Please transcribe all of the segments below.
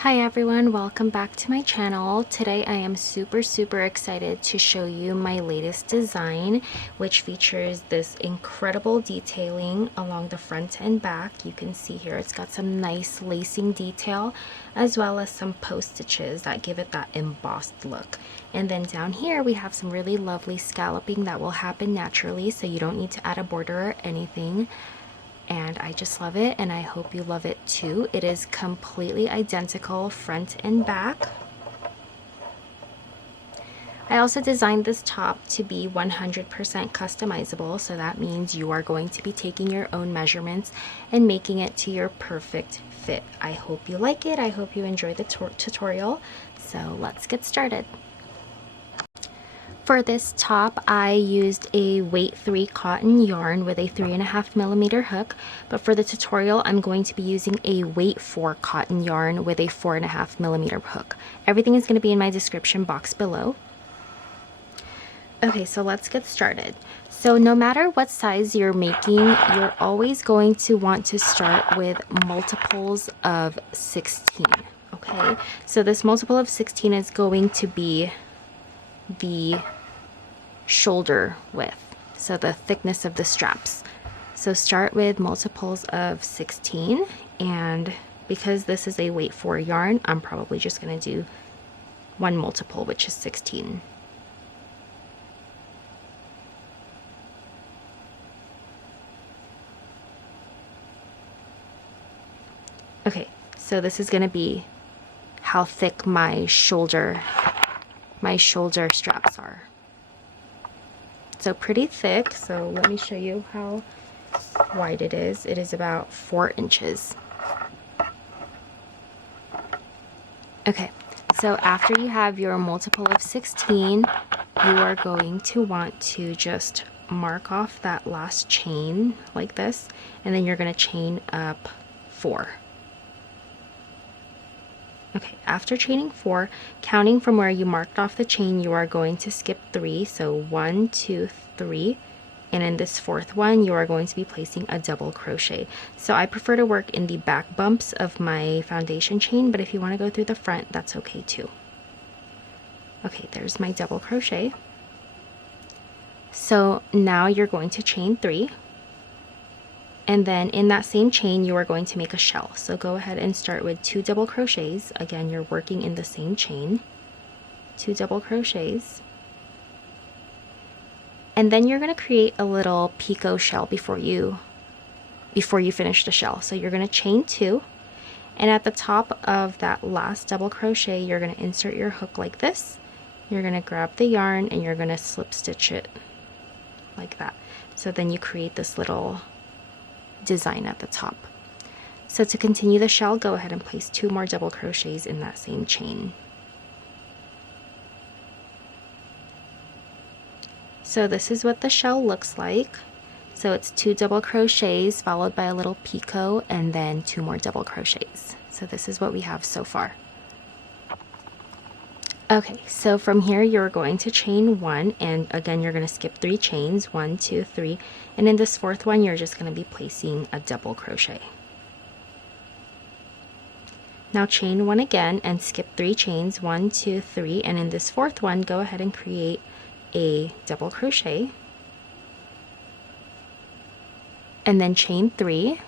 Hi everyone, welcome back to my channel. Today I am super excited to show you my latest design, which features this incredible detailing along the front and back. You can see here it's got some nice lacing detail as well as some post stitches that give it that embossed look. And then down here we have some really lovely scalloping that will happen naturally, so you don't need to add a border or anything. And I just love it, and I hope you love it too. It is completely identical front and back. I also designed this top to be 100% customizable, so that means you are going to be taking your own measurements and making it to your perfect fit. I hope you like it. I hope you enjoy the tutorial. So let's get started. For this top, I used a weight 3 cotton yarn with a 3.5mm hook, but for the tutorial, I'm going to be using a weight 4 cotton yarn with a 4.5mm hook. Everything is going to be in my description box below. Okay, so let's get started. So no matter what size you're making, you're always going to want to start with multiples of 16, okay? So this multiple of 16 is going to be the shoulder width, so the thickness of the straps. So start with multiples of 16, and because this is a weight 4 yarn, I'm probably just going to do one multiple, which is 16. Okay, so this is going to be how thick my shoulder straps are. So pretty thick. So let me show you how wide it is. It is about 4 inches. Okay, so after you have your multiple of 16, you are going to want to just mark off that last chain like this, and then you're going to chain up 4. Okay, after chaining 4, counting from where you marked off the chain, you are going to skip 3. So 1, 2, 3. And in this 4th one, you are going to be placing a double crochet. So I prefer to work in the back bumps of my foundation chain, but if you want to go through the front, that's okay too. Okay, there's my double crochet. So now you're going to chain 3. And then in that same chain, you are going to make a shell. So go ahead and start with 2 double crochets. Again, you're working in the same chain. 2 double crochets. And then you're going to create a little picot shell before you finish the shell. So you're going to chain 2. And at the top of that last double crochet, you're going to insert your hook like this. You're going to grab the yarn and you're going to slip stitch it like that. So then you create this little design at the top. So to continue the shell, go ahead and place 2 more double crochets in that same chain. So this is what the shell looks like. So it's 2 double crochets followed by a little picot and then 2 more double crochets. So this is what we have so far. Okay, so from here you're going to chain 1, and again you're going to skip 3 chains, 1, 2, 3, and in this 4th one you're just going to be placing a double crochet. Now chain 1 again and skip 3 chains, 1, 2, 3, and in this 4th one go ahead and create a double crochet, and then chain 3,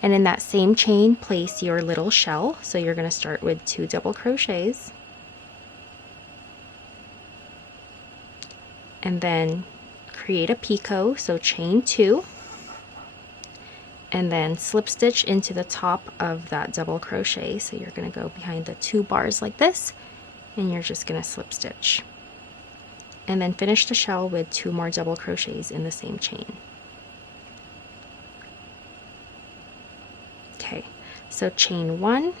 and in that same chain place your little shell. So you're going to start with 2 double crochets and then create a picot, so chain 2 and then slip stitch into the top of that double crochet. So you're going to go behind the 2 bars like this, and you're just going to slip stitch and then finish the shell with 2 more double crochets in the same chain. Okay, so chain 1,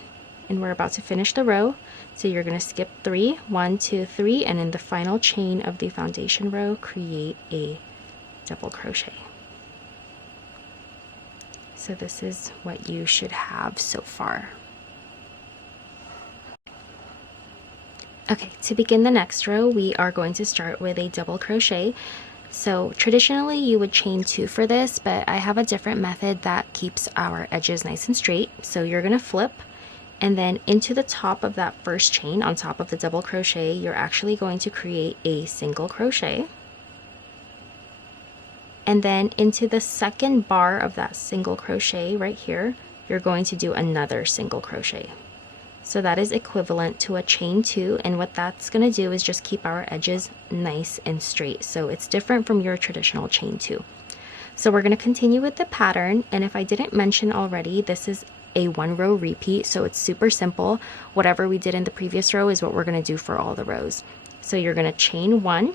and we're about to finish the row. So you're going to skip 3, 1, 2, 3, and in the final chain of the foundation row, create a double crochet. So this is what you should have so far. Okay, to begin the next row, we are going to start with a double crochet. So traditionally you would chain 2 for this, but I have a different method that keeps our edges nice and straight. So you're going to flip And then into the top of that first chain, on top of the double crochet, you're actually going to create a single crochet. And then into the second bar of that single crochet right here, you're going to do another single crochet. So that is equivalent to a chain 2, and what that's going to do is just keep our edges nice and straight. So it's different from your traditional chain 2. So we're going to continue with the pattern, and if I didn't mention already, this is a 1-row repeat, so it's super simple. Whatever we did in the previous row is what we're going to do for all the rows. So you're going to chain 1,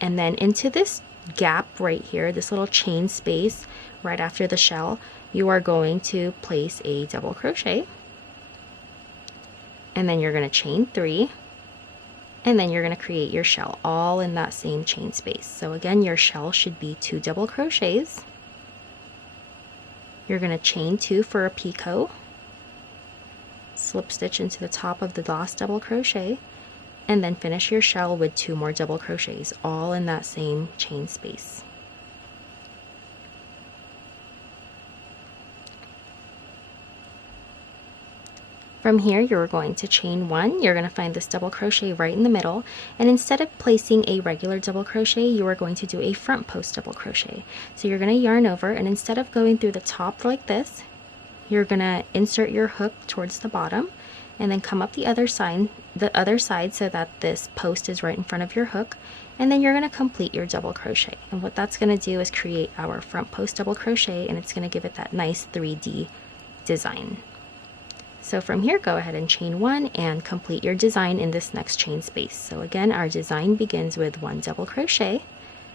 and then into this gap right here, this little chain space right after the shell, you are going to place a double crochet, and then you're going to chain 3, and then you're going to create your shell all in that same chain space. So again, your shell should be 2 double crochets. You're going to chain 2 for a picot, slip stitch into the top of the last double crochet, and then finish your shell with 2 more double crochets, all in that same chain space. From here, you're going to chain 1, you're going to find this double crochet right in the middle, and instead of placing a regular double crochet, you are going to do a front post double crochet. So you're going to yarn over, and instead of going through the top like this, you're going to insert your hook towards the bottom, and then come up the other side so that this post is right in front of your hook, and then you're going to complete your double crochet. And what that's going to do is create our front post double crochet, and it's going to give it that nice 3D design. So from here, go ahead and chain 1 and complete your design in this next chain space. So again, our design begins with 1 double crochet,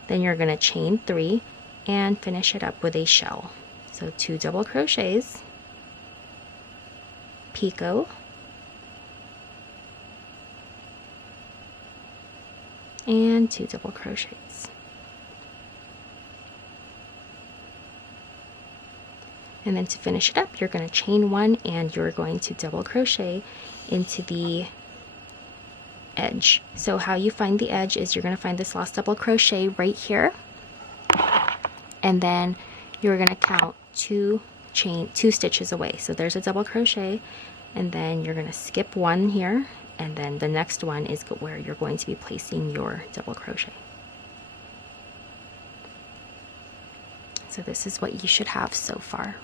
then you're going to chain 3 and finish it up with a shell. So 2 double crochets, picot, and 2 double crochets. And then to finish it up, you're going to chain 1 and you're going to double crochet into the edge. So how you find the edge is you're going to find this last double crochet right here, and then you're going to count 2 stitches away. So there's a double crochet, and then you're going to skip 1 here, and then the next one is where you're going to be placing your double crochet. So this is what you should have so far.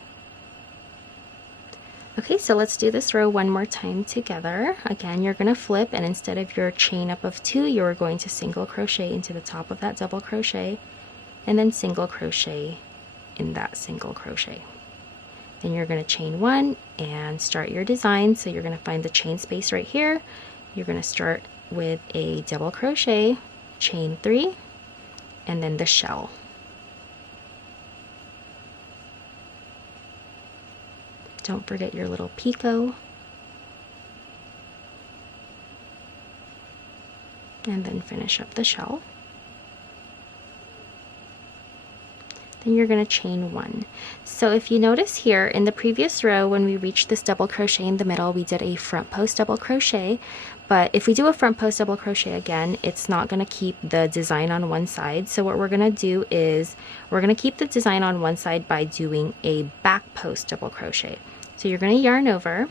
Okay, so let's do this row one more time together. Again, you're going to flip, and instead of your chain up of 2, you're going to single crochet into the top of that double crochet, and then single crochet in that single crochet. Then you're going to chain 1 and start your design. So you're going to find the chain space right here. You're going to start with a double crochet, chain 3, and then the shell. Don't forget your little picot, and then finish up the shell. Then you're going to chain 1. So if you notice here in the previous row, when we reached this double crochet in the middle, we did a front post double crochet. But if we do a front post double crochet again, it's not going to keep the design on one side. So what we're going to do is we're going to keep the design on one side by doing a back post double crochet. So you're going to yarn over.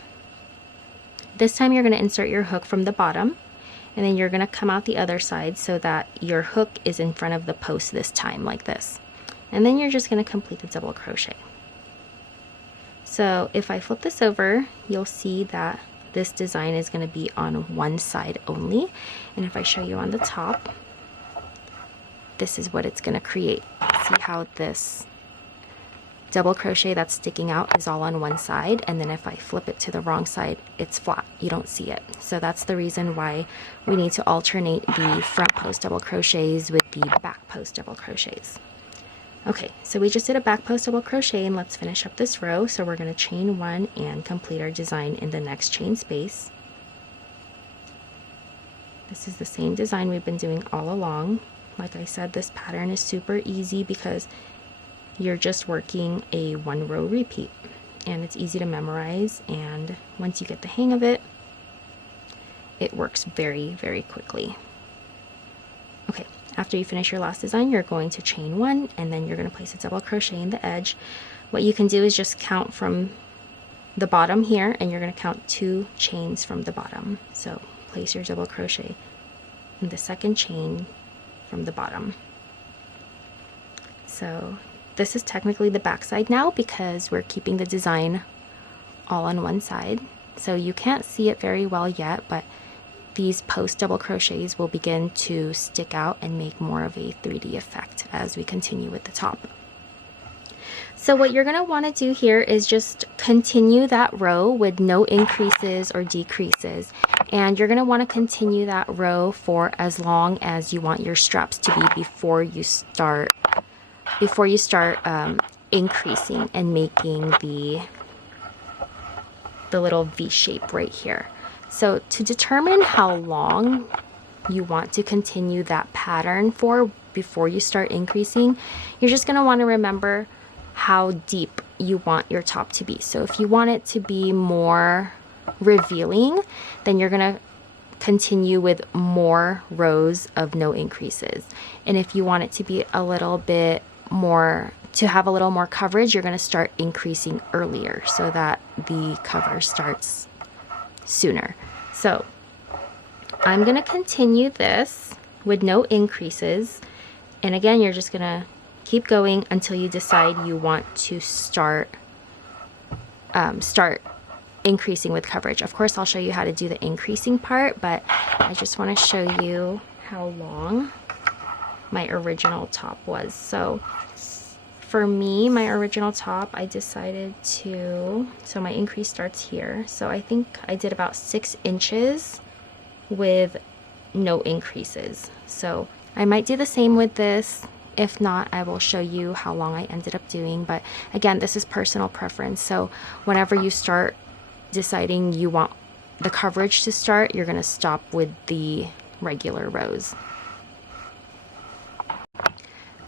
This time you're going to insert your hook from the bottom, and then you're going to come out the other side so that your hook is in front of the post this time, like this. And then you're just going to complete the double crochet. So if I flip this over, you'll see that this design is going to be on one side only. And if I show you on the top, this is what it's going to create. See how this double crochet that's sticking out is all on one side, and then if I flip it to the wrong side, it's flat. You don't see it. So that's the reason why we need to alternate the front post double crochets with the back post double crochets. Okay, so we just did a back post double crochet, and let's finish up this row. So we're going to chain 1 and complete our design in the next chain space. This is the same design we've been doing all along. Like I said, this pattern is super easy because you're just working a 1-row repeat, and it's easy to memorize, and once you get the hang of it, it works very, very quickly. Okay, after you finish your last design, you're going to chain 1, and then you're going to place a double crochet in the edge. What you can do is just count from the bottom here, and you're going to count 2 chains from the bottom. So place your double crochet in the second chain from the bottom. So this is technically the back side now because we're keeping the design all on one side. So you can't see it very well yet, but these post double crochets will begin to stick out and make more of a 3D effect as we continue with the top. So what you're going to want to do here is just continue that row with no increases or decreases. And you're going to want to continue that row for as long as you want your straps to be before you start increasing and making the little V shape right here. So to determine how long you want to continue that pattern for before you start increasing, you're just going to want to remember how deep you want your top to be. So if you want it to be more revealing, then you're going to continue with more rows of no increases. And if you want it to be a little bit more, to have a little more coverage, you're going to start increasing earlier so that the cover starts sooner. So I'm going to continue this with no increases, and again you're just going to keep going until you decide you want to start increasing with coverage. Of course I'll show you how to do the increasing part, but I just want to show you how long my original top was. So for me, my original top, I decided to, so my increase starts here. So I think I did about 6 inches with no increases. So I might do the same with this. If not, I will show you how long I ended up doing. But again, this is personal preference. So whenever you start deciding you want the coverage to start, you're going to stop with the regular rows.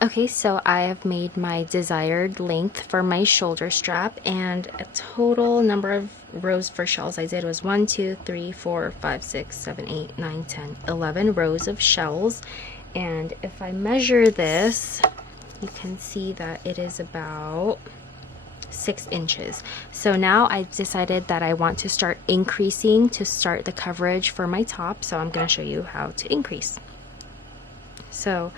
Okay, so I have made my desired length for my shoulder strap, and a total number of rows for shells I did was 1, 2, 3, 4, 5, 6, 7, 8, 9, 10, 11 rows of shells. And if I measure this, you can see that it is about 6 inches. So now I've decided that I want to start increasing to start the coverage for my top, so I'm going to show you how to increase. So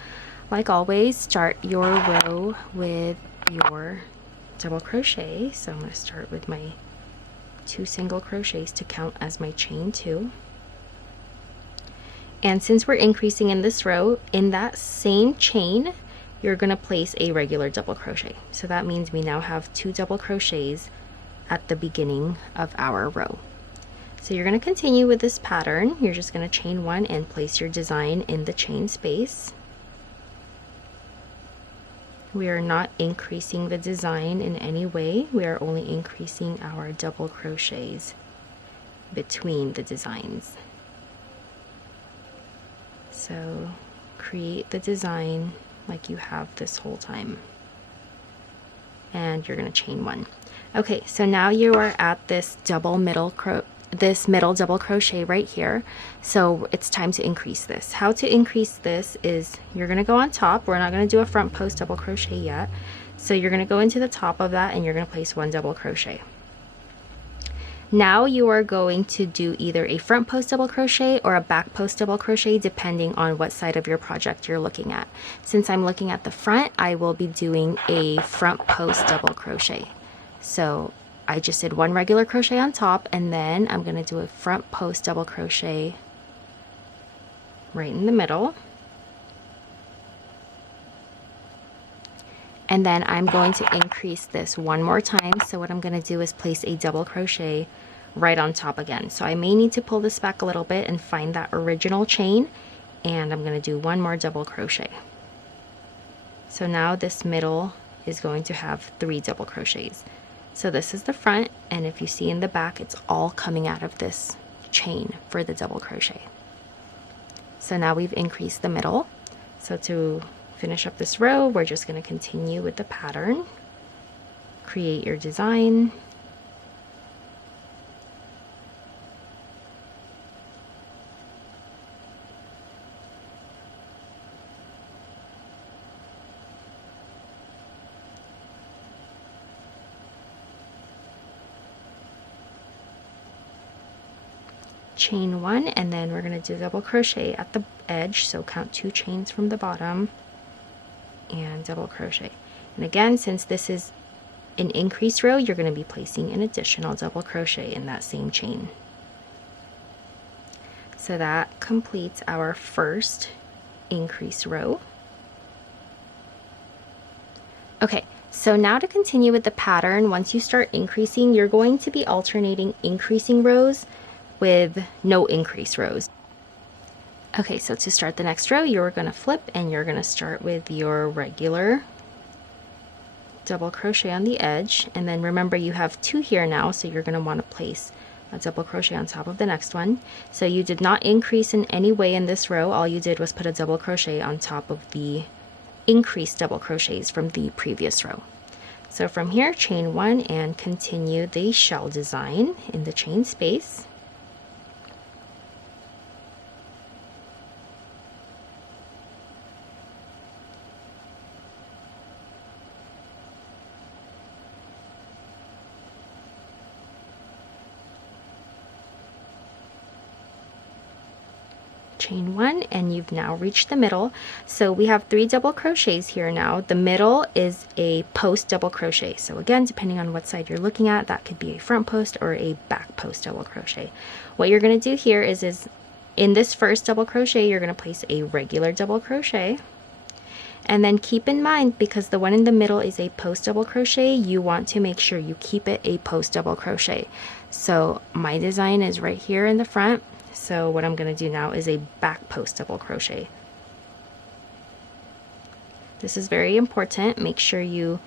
like always, start your row with your double crochet. So I'm going to start with my 2 single crochets to count as my chain 2. And since we're increasing in this row, in that same chain, you're going to place a regular double crochet. So that means we now have 2 double crochets at the beginning of our row. So you're going to continue with this pattern. You're just going to chain 1 and place your design in the chain space. We are not increasing the design in any way. We are only increasing our double crochets between the designs. So create the design like you have this whole time. And you're going to chain 1. Okay, so now you are at this middle double crochet right here. So it's time to increase this. How to increase this is you're going to go on top. We're not going to do a front post double crochet yet. So you're going to go into the top of that and you're going to place 1 double crochet. Now you are going to do either a front post double crochet or a back post double crochet depending on what side of your project you're looking at. Since I'm looking at the front, I will be doing a front post double crochet. So I just did 1 regular crochet on top, and then I'm going to do a front post double crochet right in the middle. And then I'm going to increase this 1 more time. So what I'm going to do is place a double crochet right on top again. So I may need to pull this back a little bit and find that original chain, and I'm going to do 1 more double crochet. So now this middle is going to have 3 double crochets. So this is the front, and if you see in the back, it's all coming out of this chain for the double crochet. So now we've increased the middle. So to finish up this row, we're just going to continue with the pattern. Create your design. chain 1, and then we're going to do double crochet at the edge, so count 2 chains from the bottom and double crochet. And again, since this is an increase row, you're going to be placing an additional double crochet in that same chain. So that completes our first increase row. Okay, so now to continue with the pattern, once you start increasing, you're going to be alternating increasing rows with no increase rows. Okay, so to start the next row, you're going to flip and you're going to start with your regular double crochet on the edge, and then remember you have 2 here now, so you're going to want to place a double crochet on top of the next one. So you did not increase in any way in this row, all you did was put a double crochet on top of the increased double crochets from the previous row. So from here, chain 1 and continue the shell design in the chain space. Chain 1, and you've now reached the middle. So we have 3 double crochets here now. The middle is a post double crochet. So again, depending on what side you're looking at, that could be a front post or a back post double crochet. What you're going to do here is in this first double crochet, you're going to place a regular double crochet. And then keep in mind, because the one in the middle is a post double crochet, you want to make sure you keep it a post double crochet. So my design is right here in the front. So what I'm going to do now is a back post double crochet. This is very important. Make sure you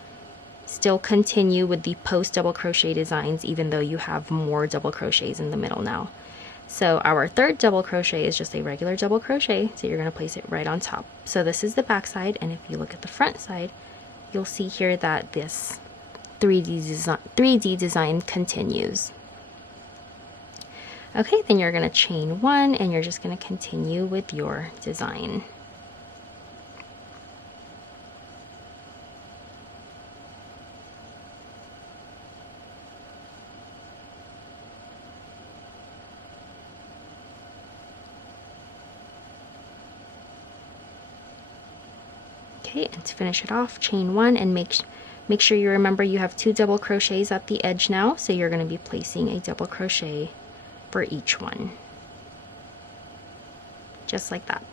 still continue with the post double crochet designs even though you have more double crochets in the middle now. So our third double crochet is just a regular double crochet, so you're going to place it right on top. So this is the back side, and if you look at the front side, you'll see here that this 3D design continues. Okay, then you're going to chain 1 and you're just going to continue with your design. Okay, and to finish it off, chain 1 and make sure you remember you have 2 double crochets at the edge now, so you're going to be placing a double crochet for each one, just like that.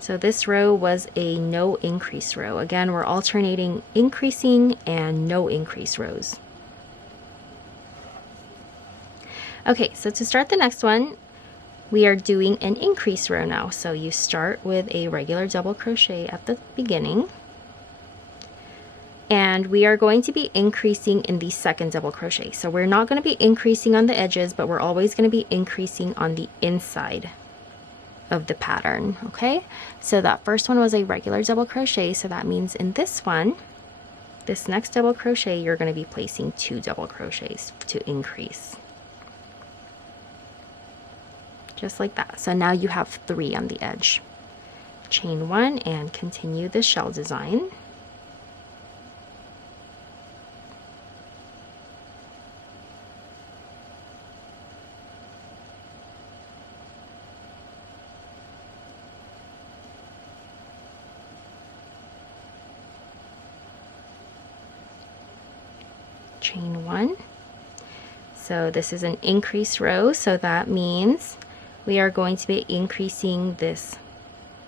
So this row was a no increase row. Again, we're alternating increasing and no increase rows. Okay, so to start the next one, we are doing an increase row now. So you start with a regular double crochet at the beginning, and we are going to be increasing in the second double crochet. So we're not going to be increasing on the edges, but we're always going to be increasing on the inside of the pattern. Okay, so that first one was a regular double crochet, so that means in this one, this next double crochet, you're going to be placing 2 double crochets to increase, just like that. So now you have 3 on the edge. Chain 1 and continue the shell design. Chain 1. So this is an increase row, so that means we are going to be increasing this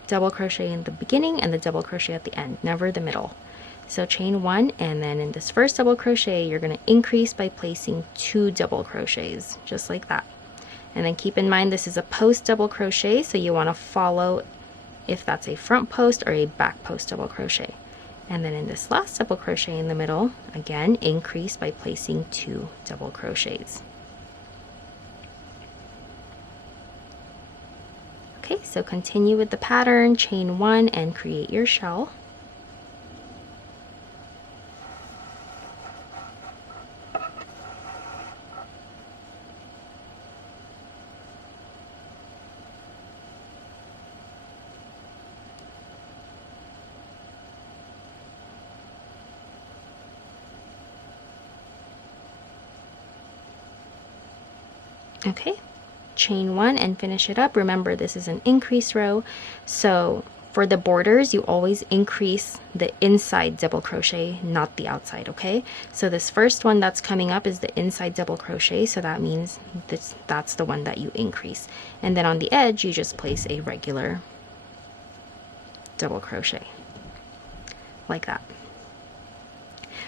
double crochet in the beginning and the double crochet at the end, never the middle. So chain 1, and then in this first double crochet you're going to increase by placing 2 double crochets, just like that. And then keep in mind this is a post double crochet, so you want to follow if that's a front post or a back post double crochet. And then in this last double crochet in the middle, again, increase by placing 2 double crochets. Okay, so continue with the pattern, chain 1 and create your shell. Okay, chain 1 and finish it up. Remember, this is an increase row, so for the borders you always increase the inside double crochet, not the outside. Okay, so this first one that's coming up is the inside double crochet, so that means that's the one that you increase, and then on the edge you just place a regular double crochet like that.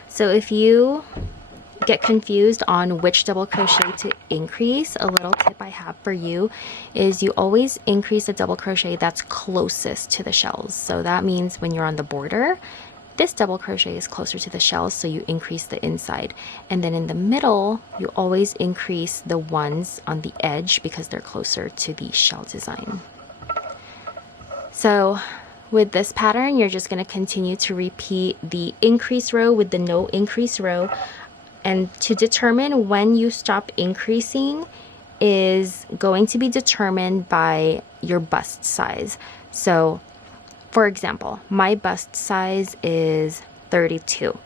So if you get confused on which double crochet to increase, a little tip I have for you is you always increase the double crochet that's closest to the shells. So that means when you're on the border, this double crochet is closer to the shells, so you increase the inside, and then in the middle you always increase the ones on the edge because they're closer to the shell design. So with this pattern, you're just going to continue to repeat the increase row with the no increase row. And to determine when you stop increasing is going to be determined by your bust size. So for example, my bust size is 32.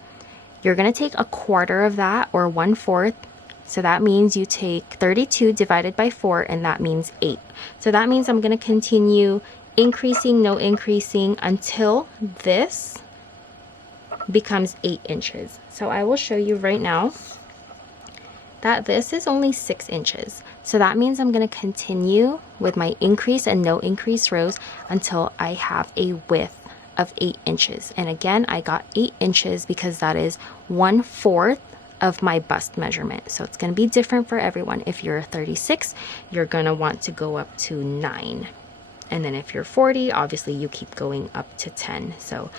You're going to take a quarter of that, or 1/4. So that means you take 32 divided by 4, and that means 8. So that means I'm going to continue increasing, no increasing, until this becomes 8 inches. So I will show you right now that this is only 6 inches. So that means I'm going to continue with my increase and no increase rows until I have a width of 8 inches. And again, I got 8 inches because that is 1/4 of my bust measurement. So it's going to be different for everyone. If you're 36, you're going to want to go up to 9. And then if you're 40, obviously you keep going up to 10. So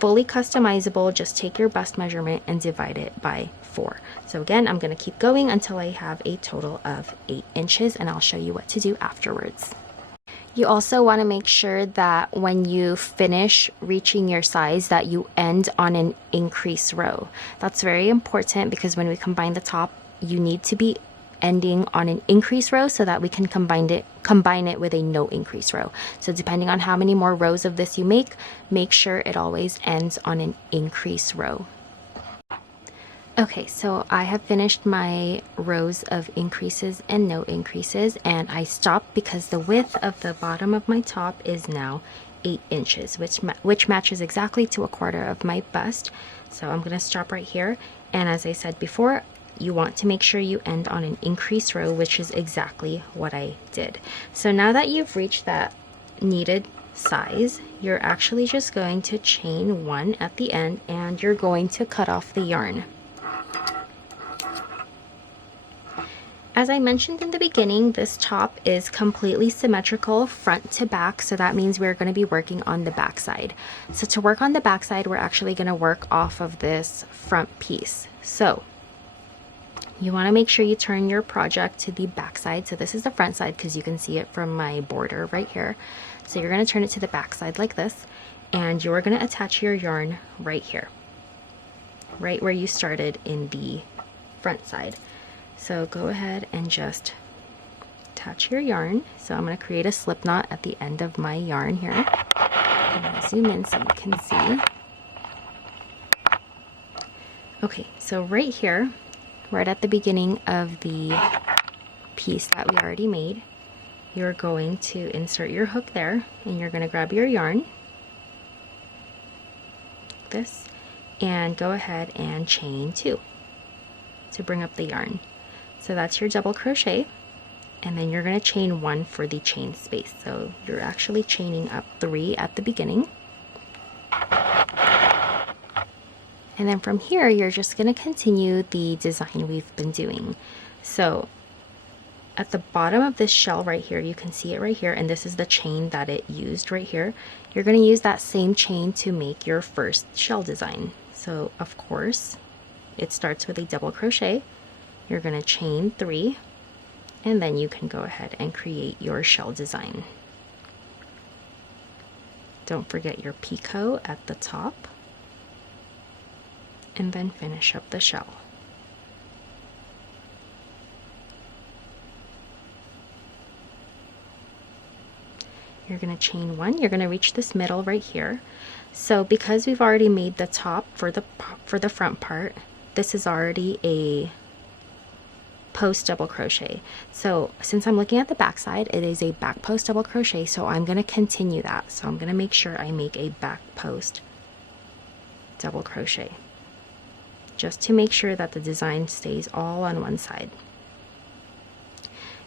fully customizable, just take your bust measurement and divide it by 4. So again, I'm going to keep going until I have a total of 8 inches, and I'll show you what to do afterwards. You also want to make sure that when you finish reaching your size that you end on an increase row. That's very important because when we combine the top, you need to be ending on an increase row so that we can combine it with a no increase row. So depending on how many more rows of this you make sure it always ends on an increase row. Okay, so I have finished my rows of increases and no increases, and I stopped because the width of the bottom of my top is now 8 inches, which matches exactly to a quarter of my bust. So I'm going to stop right here, and as I said before, you want to make sure you end on an increase row, which is exactly what I did. So now that you've reached that needed size, you're actually just going to chain 1 at the end, and you're going to cut off the yarn. As I mentioned in the beginning, this top is completely symmetrical front to back, so that means we're going to be working on the back side. So to work on the back side, we're actually going to work off of this front piece. So you want to make sure you turn your project to the back side. So this is the front side because you can see it from my border right here. So you're going to turn it to the back side like this, and you're going to attach your yarn right here, right where you started in the front side. So go ahead and just attach your yarn. So I'm going to create a slip knot at the end of my yarn here. I'm going to zoom in so you can see. Okay, so right here, right at the beginning of the piece that we already made, you're going to insert your hook there, and you're going to grab your yarn, like this, and go ahead and chain 2 to bring up the yarn. So that's your double crochet, and then you're going to chain 1 for the chain space. So you're actually chaining up 3 at the beginning. And then from here, you're just going to continue the design we've been doing. So at the bottom of this shell right here, you can see it right here, and this is the chain that it used right here. You're going to use that same chain to make your first shell design. So of course, it starts with a double crochet. You're going to chain 3, and then you can go ahead and create your shell design. Don't forget your picot at the top, and then finish up the shell. You're going to chain 1, you're going to reach this middle right here. So because we've already made the top for the front part, this is already a post double crochet. So since I'm looking at the back side, it is a back post double crochet, so I'm going to continue that. So I'm going to make sure I make a back post double crochet just to make sure that the design stays all on one side.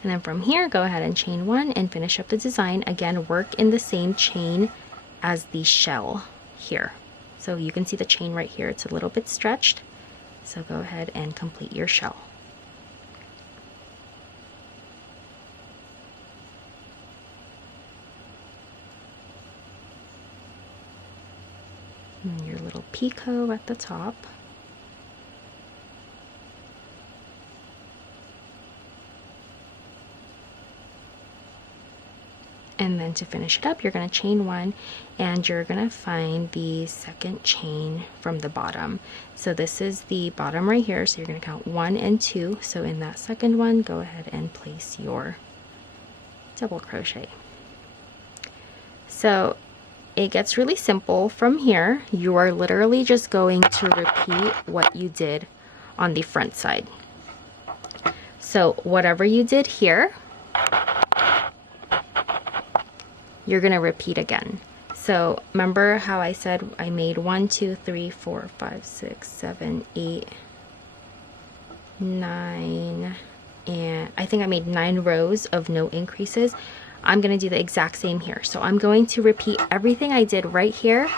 And then from here, go ahead and chain 1 and finish up the design. Again, work in the same chain as the shell here. So you can see the chain right here, it's a little bit stretched. So go ahead and complete your shell. And your little picot at the top. And then to finish it up, you're going to chain 1 and you're going to find the second chain from the bottom. So this is the bottom right here, so you're going to count 1 and 2. So in that second one, go ahead and place your double crochet. So it gets really simple from here. You are literally just going to repeat what you did on the front side. So whatever you did here, you're going to repeat again. So remember how I said I made 1, 2, 3, 4, 5, 6, 7, 8, 9, and I think I made 9 rows of no increases. I'm going to do the exact same here. So I'm going to repeat everything I did right here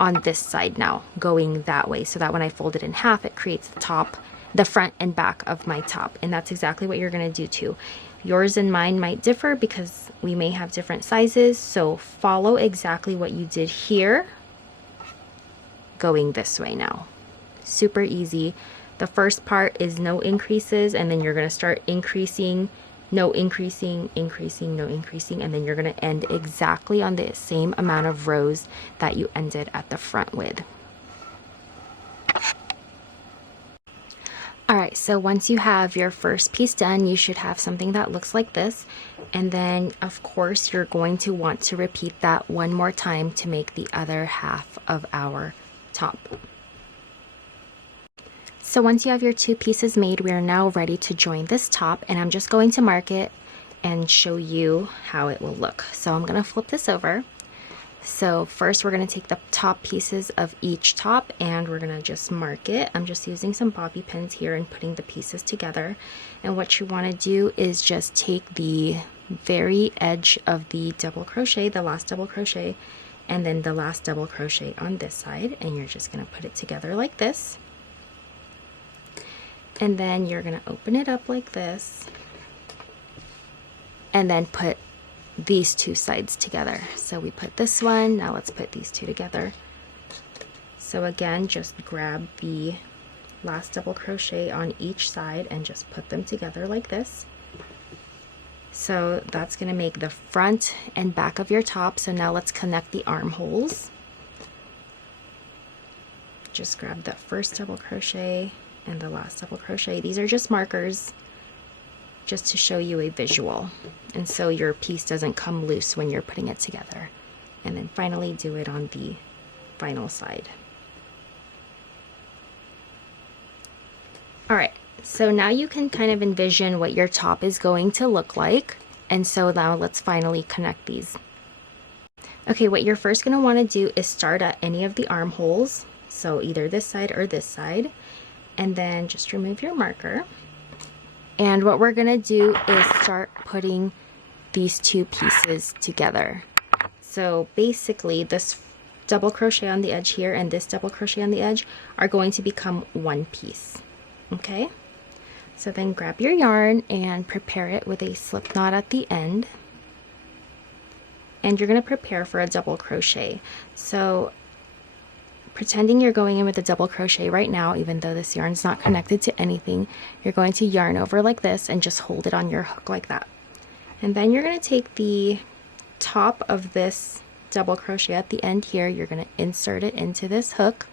on this side now, going that way, so that when I fold it in half, it creates the top, the front and back of my top. And that's exactly what you're going to do too. Yours and mine might differ because we may have different sizes, so follow exactly what you did here going this way now. Super easy. The first part is no increases, and then you're going to start increasing, no increasing, increasing, no increasing, and then you're going to end exactly on the same amount of rows that you ended at the front with. Alright, so once you have your first piece done, you should have something that looks like this. And then, of course, you're going to want to repeat that one more time to make the other half of our top. So once you have your 2 pieces made, we are now ready to join this top. And I'm just going to mark it and show you how it will look. So I'm going to flip this over. So first we're going to take the top pieces of each top and we're going to just mark it. I'm just using some bobby pins here and putting the pieces together. And what you want to do is just take the very edge of the double crochet, the last double crochet, and then the last double crochet on this side, and you're just going to put it together like this. And then you're going to open it up like this and then put these 2 sides together. So we put this one, now let's put these 2 together. So again, just grab the last double crochet on each side and just put them together like this. So that's going to make the front and back of your top. So now let's connect the armholes. Just grab that first double crochet and the last double crochet. These are just markers just to show you a visual, and so your piece doesn't come loose when you're putting it together. And then finally do it on the final side. Alright, so now you can kind of envision what your top is going to look like, and so now let's finally connect these. Okay, what you're first going to want to do is start at any of the armholes, so either this side or this side, and then just remove your marker. And what we're going to do is start putting these 2 pieces together. So basically this double crochet on the edge here and this double crochet on the edge are going to become one piece. Okay? So then grab your yarn and prepare it with a slip knot at the end. And you're going to prepare for a double crochet. So pretending you're going in with a double crochet right now, even though this yarn's not connected to anything, you're going to yarn over like this and just hold it on your hook like that. And then you're going to take the top of this double crochet at the end here, you're going to insert it into this hook,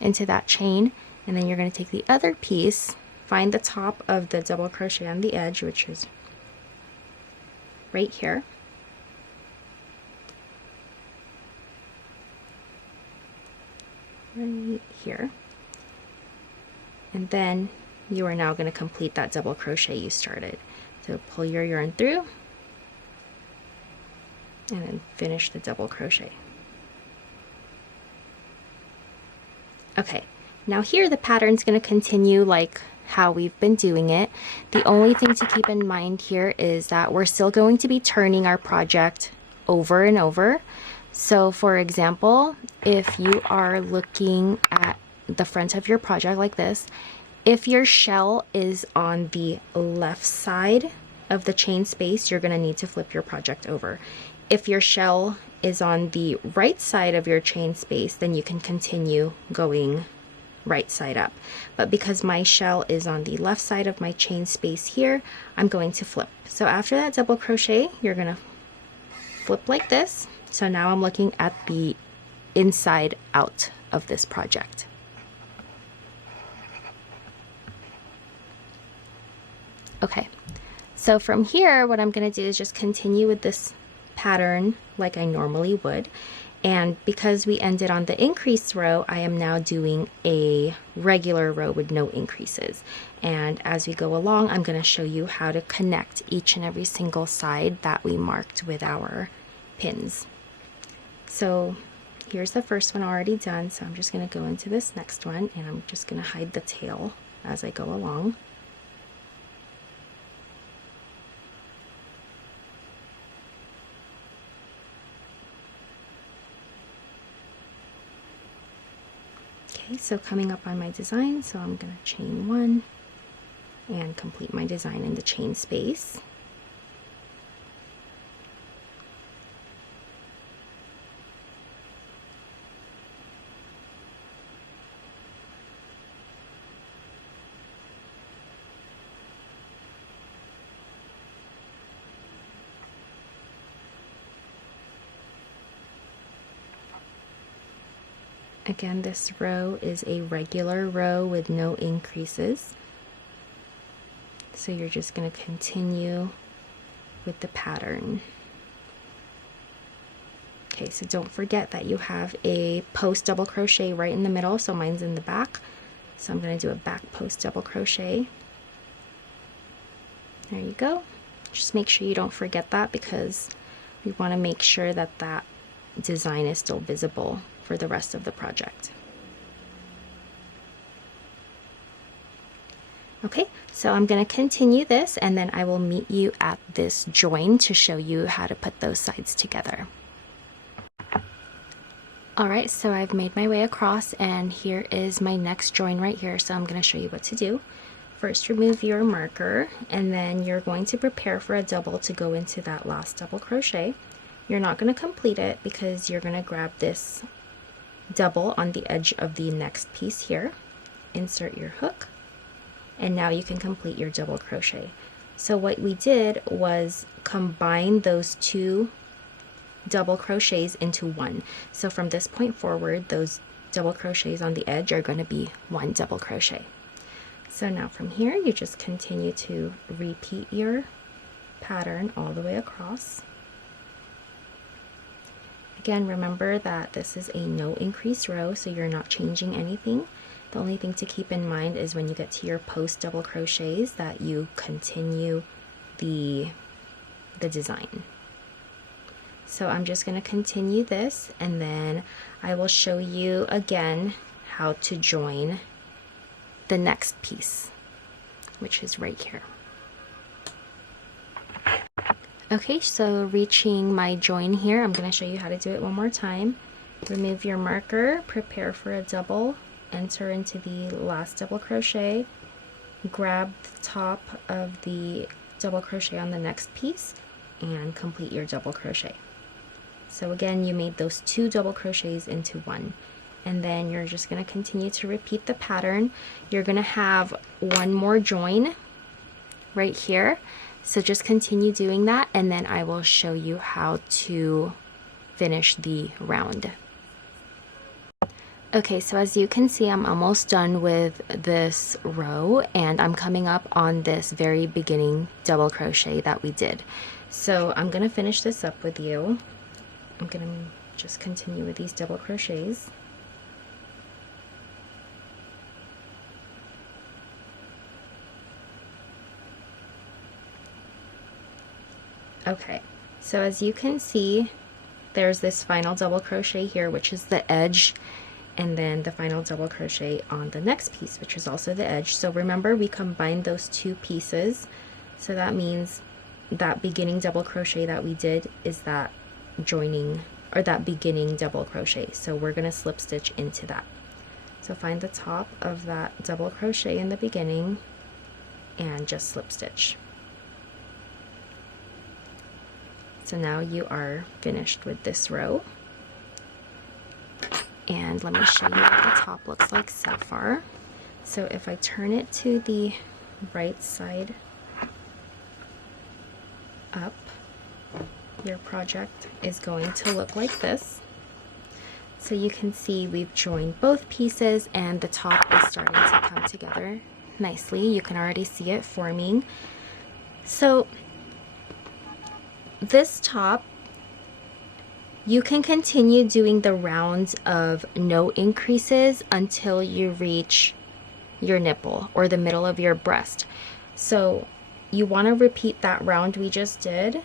into that chain, and then you're going to take the other piece, find the top of the double crochet on the edge, which is right here. Right here, and then you are now going to complete that double crochet you started. So pull your yarn through and then finish the double crochet. Okay, now here the pattern's going to continue like how we've been doing it. The only thing to keep in mind here is that we're still going to be turning our project over and over. So for example, if you are looking at the front of your project like this, if your shell is on the left side of the chain space, you're going to need to flip your project over. If your shell is on the right side of your chain space, then you can continue going right side up. But because my shell is on the left side of my chain space here, I'm going to flip. So after that double crochet, you're going to flip like this. So now I'm looking at the inside out of this project. Okay, so from here, what I'm going to do is just continue with this pattern like I normally would. And because we ended on the increase row, I am now doing a regular row with no increases. And as we go along, I'm going to show you how to connect each and every single side that we marked with our pins. So here's the first one already done. So I'm just going to go into this next one, and I'm just going to hide the tail as I go along. Okay, so coming up on my design, so I'm going to chain one and complete my design in the chain space. Again, this row is a regular row with no increases. So you're just going to continue with the pattern. Okay, so don't forget that you have a post double crochet right in the middle. So mine's in the back. So I'm going to do a back post double crochet. There you go. Just make sure you don't forget that, because we want to make sure that that design is still visible for the rest of the project. Okay, so I'm going to continue this, and then I will meet you at this join to show you how to put those sides together. Alright, so I've made my way across, and here is my next join right here. So I'm going to show you what to do. First, remove your marker, and then you're going to prepare for a double to go into that last double crochet. You're not going to complete it because you're going to grab this double on the edge of the next piece here, insert your hook, and now you can complete your double crochet. So what we did was combine those two double crochets into one. So from this point forward, those double crochets on the edge are going to be one double crochet. So now from here, you just continue to repeat your pattern all the way across. Again, remember that this is a no increase row, so you're not changing anything. The only thing to keep in mind is when you get to your post double crochets that you continue the design. So I'm just going to continue this, and then I will show you again how to join the next piece, which is right here. Okay, so reaching my join here, I'm going to show you how to do it one more time. Remove your marker, prepare for a double, enter into the last double crochet, grab the top of the double crochet on the next piece, and complete your double crochet. So again, you made those two double crochets into one. And then you're just going to continue to repeat the pattern. You're going to have one more join right here. So just continue doing that, and then I will show you how to finish the round. Okay, so as you can see, I'm almost done with this row, and I'm coming up on this very beginning double crochet that we did. So I'm going to finish this up with you. I'm going to just continue with these double crochets. Okay, so as you can see, there's this final double crochet here, which is the edge, and then the final double crochet on the next piece, which is also the edge. So remember, we combined those two pieces, so that means that beginning double crochet that we did is that joining, or that beginning double crochet. So we're going to slip stitch into that. So find the top of that double crochet in the beginning and just slip stitch. So now you are finished with this row. And let me show you what the top looks like so far. So if I turn it to the right side up, your project is going to look like this. So you can see we've joined both pieces and the top is starting to come together nicely. You can already see it forming. So this top, you can continue doing the rounds of no increases until you reach your nipple or the middle of your breast. So you want to repeat that round we just did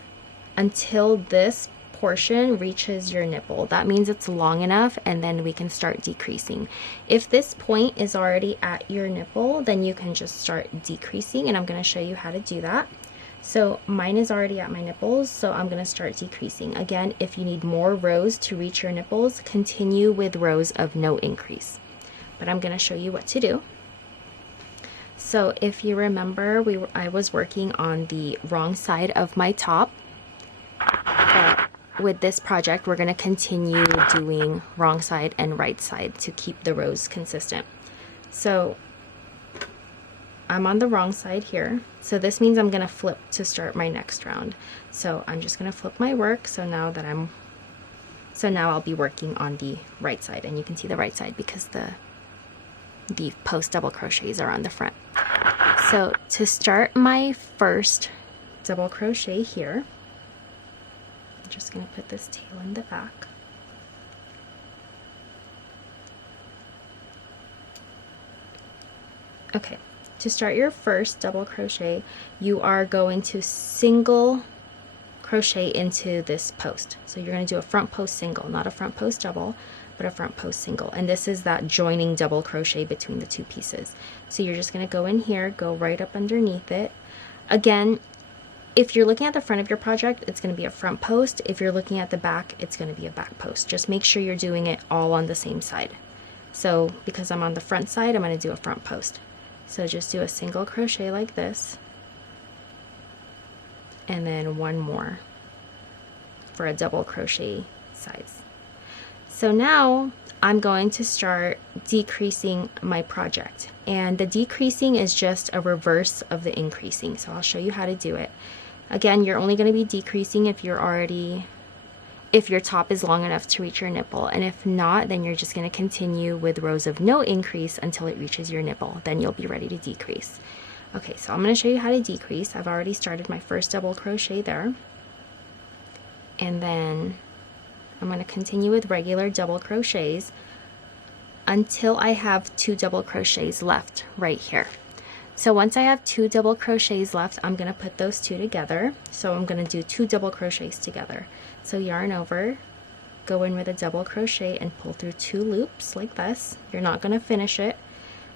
until this portion reaches your nipple. That means it's long enough, and then we can start decreasing. If this point is already at your nipple, then you can just start decreasing, and I'm going to show you how to do that. So mine is already at my nipples, so I'm going to start decreasing. Again, if you need more rows to reach your nipples, continue with rows of no increase. But I'm going to show you what to do. So if you remember, I was working on the wrong side of my top. With this project, we're going to continue doing wrong side and right side to keep the rows consistent. So I'm on the wrong side here, so this means I'm going to flip to start my next round. So I'm just going to flip my work. So now I'll be working on the right side, and you can see the right side because the post double crochets are on the front. So to start my first double crochet here, I'm just going to put this tail in the back. Okay. To start your first double crochet, you are going to single crochet into this post. So you're going to do a front post single, not a front post double, but a front post single. And this is that joining double crochet between the two pieces. So you're just going to go in here, go right up underneath it. Again, if you're looking at the front of your project, it's going to be a front post. If you're looking at the back, it's going to be a back post. Just make sure you're doing it all on the same side. So because I'm on the front side, I'm going to do a front post. So just do a single crochet like this, and then one more for a double crochet size. So now I'm going to start decreasing my project, and the decreasing is just a reverse of the increasing. So I'll show you how to do it. Again, you're only going to be decreasing if your top is long enough to reach your nipple, and if not, then you're just going to continue with rows of no increase until it reaches your nipple. Then you'll be ready to decrease. Okay, so I'm going to show you how to decrease. I've already started my first double crochet there, and then I'm going to continue with regular double crochets until I have 2 double crochets left right here. So once I have 2 double crochets left, I'm going to put those 2 together. So I'm going to do 2 double crochets together. So yarn over, go in with a double crochet and pull through 2 loops like this. You're not going to finish it.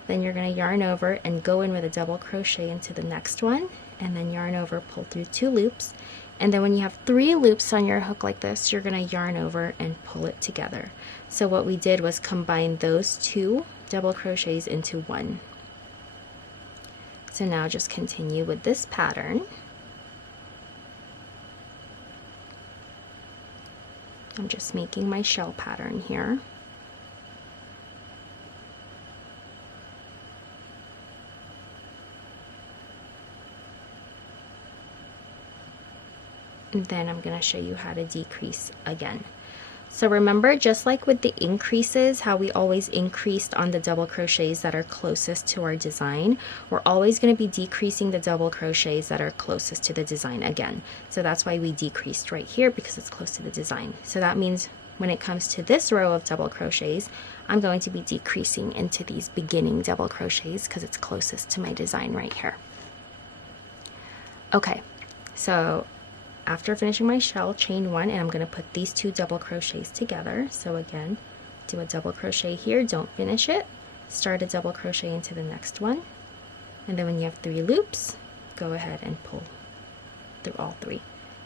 Then you're going to yarn over and go in with a double crochet into the next one, and then yarn over, pull through 2 loops. And then when you have 3 loops on your hook like this, you're going to yarn over and pull it together. So what we did was combine those 2 double crochets into one. So now just continue with this pattern. I'm just making my shell pattern here. And then I'm going to show you how to decrease again. So remember, just like with the increases, how we always increased on the double crochets that are closest to our design, we're always going to be decreasing the double crochets that are closest to the design again. So that's why we decreased right here, because it's close to the design. So that means when it comes to this row of double crochets, I'm going to be decreasing into these beginning double crochets because it's closest to my design right here. Okay, so after finishing my shell, chain 1, and I'm going to put these 2 double crochets together. So again, do a double crochet here, don't finish it, start a double crochet into the next one, and then when you have 3 loops, go ahead and pull through all 3.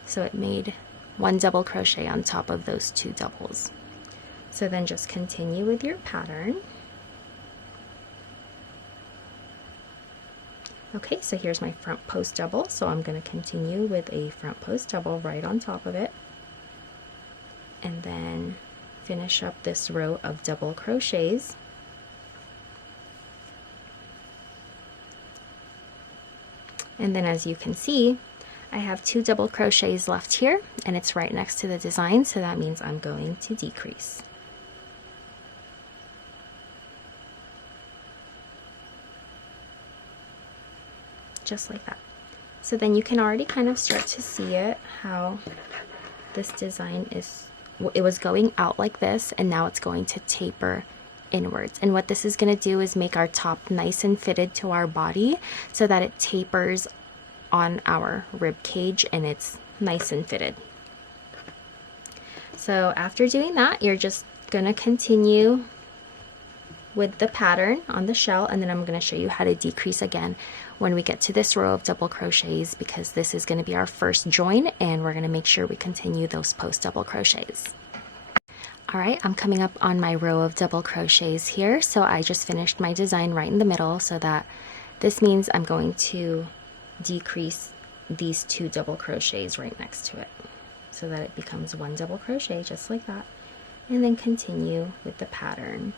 So it made 1 double crochet on top of those 2 doubles. So then just continue with your pattern. Okay, so here's my front post double, so I'm going to continue with a front post double right on top of it, and then finish up this row of double crochets. And then as you can see, I have 2 double crochets left here, and it's right next to the design, so that means I'm going to decrease. Just like that. So then you can already kind of start to see it, how this design is, it was going out like this, and now it's going to taper inwards. And what this is going to do is make our top nice and fitted to our body so that it tapers on our rib cage and it's nice and fitted. So after doing that, you're just going to continue with the pattern on the shell, and then I'm going to show you how to decrease again when we get to this row of double crochets, because this is going to be our first join, and we're going to make sure we continue those post double crochets. Alright, I'm coming up on my row of double crochets here, so I just finished my design right in the middle, so that this means I'm going to decrease these 2 double crochets right next to it, so that it becomes 1 double crochet just like that, and then continue with the pattern.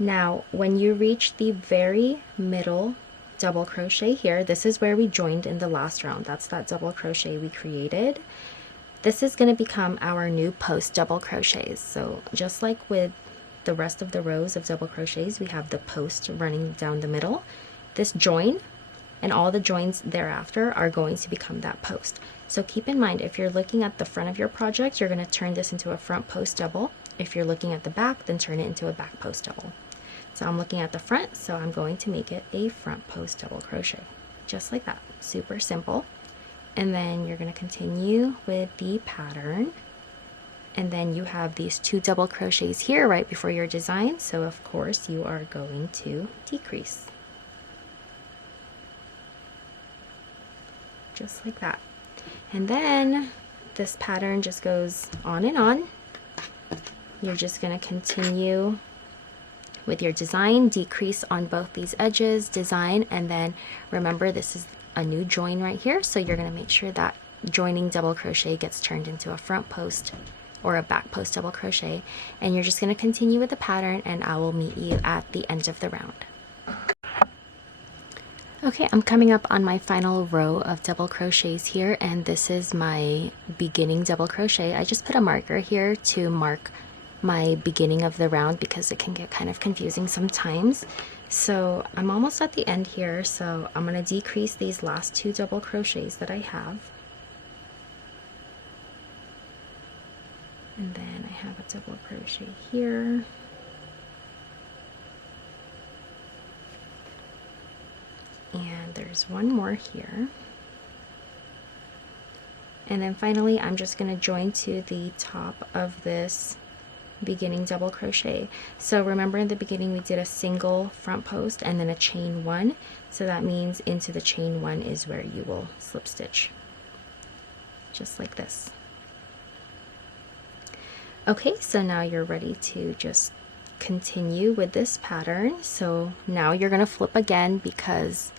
Now when you reach the very middle double crochet here, this is where we joined in the last round. That's that double crochet we created. This is going to become our new post double crochets. So just like with the rest of the rows of double crochets, we have the post running down the middle. This join and all the joins thereafter are going to become that post. So keep in mind, if you're looking at the front of your project, you're going to turn this into a front post double. If you're looking at the back, then turn it into a back post double. So I'm looking at the front, so I'm going to make it a front post double crochet, just like that. Super simple. And then you're going to continue with the pattern, and then you have these 2 double crochets here right before your design, so of course you are going to decrease. Just like that. And then this pattern just goes on and on. You're just going to continue with your design, decrease on both these edges, design, and then remember this is a new join right here, so you're going to make sure that joining double crochet gets turned into a front post or a back post double crochet, and you're just going to continue with the pattern, and I will meet you at the end of the round. Okay, I'm coming up on my final row of double crochets here, and this is my beginning double crochet. I just put a marker here to mark my beginning of the round because it can get kind of confusing sometimes. So I'm almost at the end here, so I'm going to decrease these last 2 double crochets that I have, and then I have a double crochet here, and there's one more here, and then finally I'm just going to join to the top of this beginning double crochet. So remember in the beginning we did a single front post and then a chain 1, so that means into the chain 1 is where you will slip stitch, just like this. Okay, so now you're ready to just continue with this pattern. So now you're going to flip again because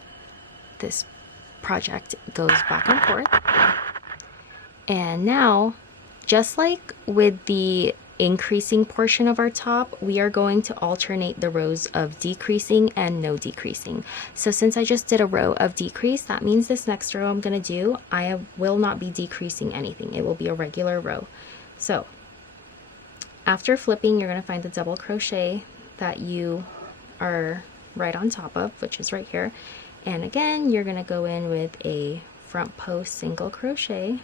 this project goes back and forth, and now just like with the increasing portion of our top, we are going to alternate the rows of decreasing and no decreasing. So since I just did a row of decrease, that means this next row I'm going to do, I will not be decreasing anything. It will be a regular row. So after flipping, you're going to find the double crochet that you are right on top of, which is right here, and again you're going to go in with a front post single crochet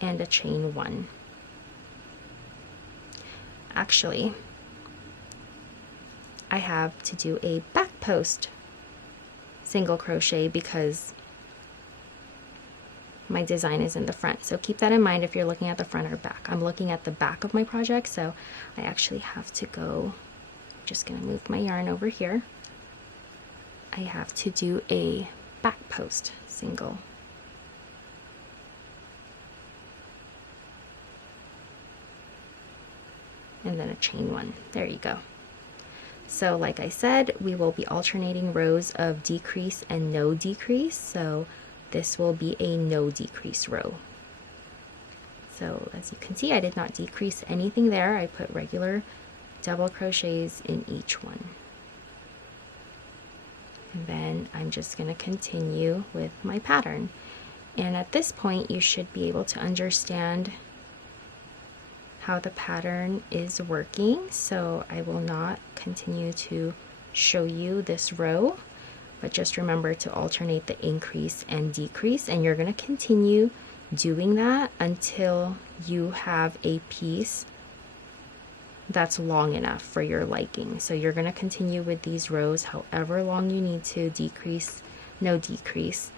and a chain 1. Actually, I have to do a back post single crochet because my design is in the front. So keep that in mind if you're looking at the front or back. I'm looking at the back of my project, so I actually have to go, I'm just gonna move my yarn over here. I have to do a back post single. And then a chain one. There you go. So like I said, we will be alternating rows of decrease and no decrease. So this will be a no decrease row. So as you can see, I did not decrease anything there. I put regular double crochets in each one. And then I'm just going to continue with my pattern. And at this point, you should be able to understand how the pattern is working. So I will not continue to show you this row, but just remember to alternate the increase and decrease, and you're going to continue doing that until you have a piece that's long enough for your liking. So you're going to continue with these rows however long you need to, decrease, no decrease,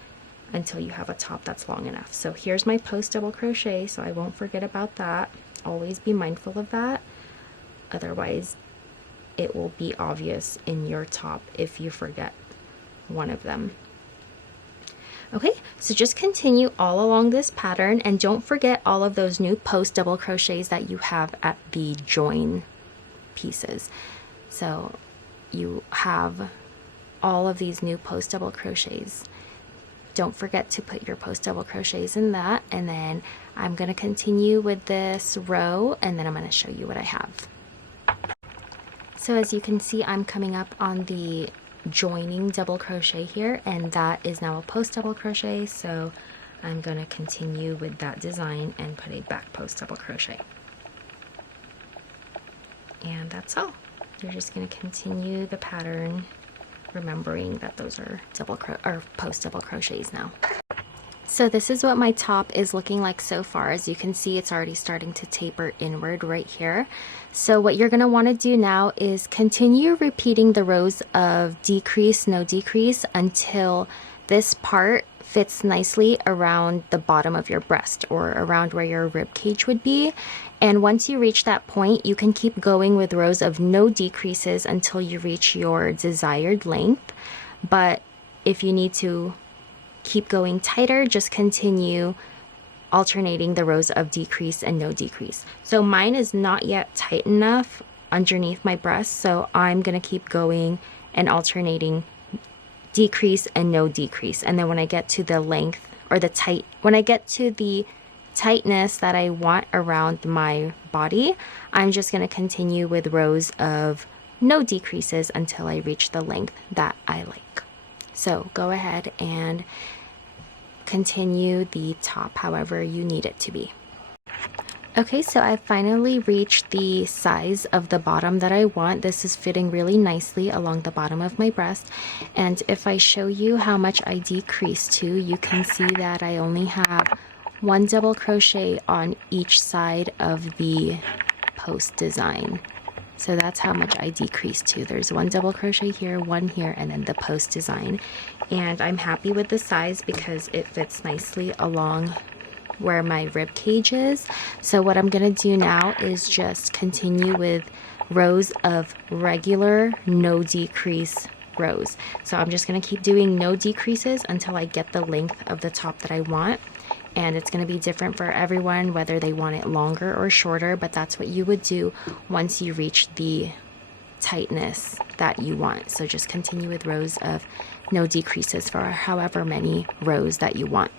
until you have a top that's long enough. So here's my post double crochet, so I won't forget about that. Always be mindful of that, otherwise it will be obvious in your top if you forget one of them. Okay, so just continue all along this pattern, and don't forget all of those new post double crochets that you have at the join pieces. So you have all of these new post double crochets. Don't forget to put your post double crochets in that, and then I'm going to continue with this row, and then I'm going to show you what I have. So as you can see, I'm coming up on the joining double crochet here, and that is now a post double crochet, so I'm going to continue with that design and put a back post double crochet. And that's all. You're just going to continue the pattern, remembering that those are post double crochets now. So this is what my top is looking like so far. As you can see, it's already starting to taper inward right here. So what you're going to want to do now is continue repeating the rows of decrease, no decrease until this part fits nicely around the bottom of your breast, or around where your rib cage would be. And once you reach that point, you can keep going with rows of no decreases until you reach your desired length. But if you need to keep going tighter, just continue alternating the rows of decrease and no decrease. So mine is not yet tight enough underneath my breast, so I'm gonna keep going and alternating decrease and no decrease. And then when I get to the length, or when I get to the tightness that I want around my body, I'm just gonna continue with rows of no decreases until I reach the length that I like. So go ahead and continue the top however you need it to be. Okay, so I finally reached the size of the bottom that I want. This is fitting really nicely along the bottom of my breast. And if I show you how much I decreased to, you can see that I only have one double crochet on each side of the post design. So that's how much I decreased to. There's one double crochet here, one here, and then the post design. And I'm happy with the size because it fits nicely along where my rib cage is. So what I'm going to do now is just continue with rows of regular no decrease rows. So I'm just going to keep doing no decreases until I get the length of the top that I want. And it's going to be different for everyone, whether they want it longer or shorter, but that's what you would do once you reach the tightness that you want. So just continue with rows of no decreases for however many rows that you want.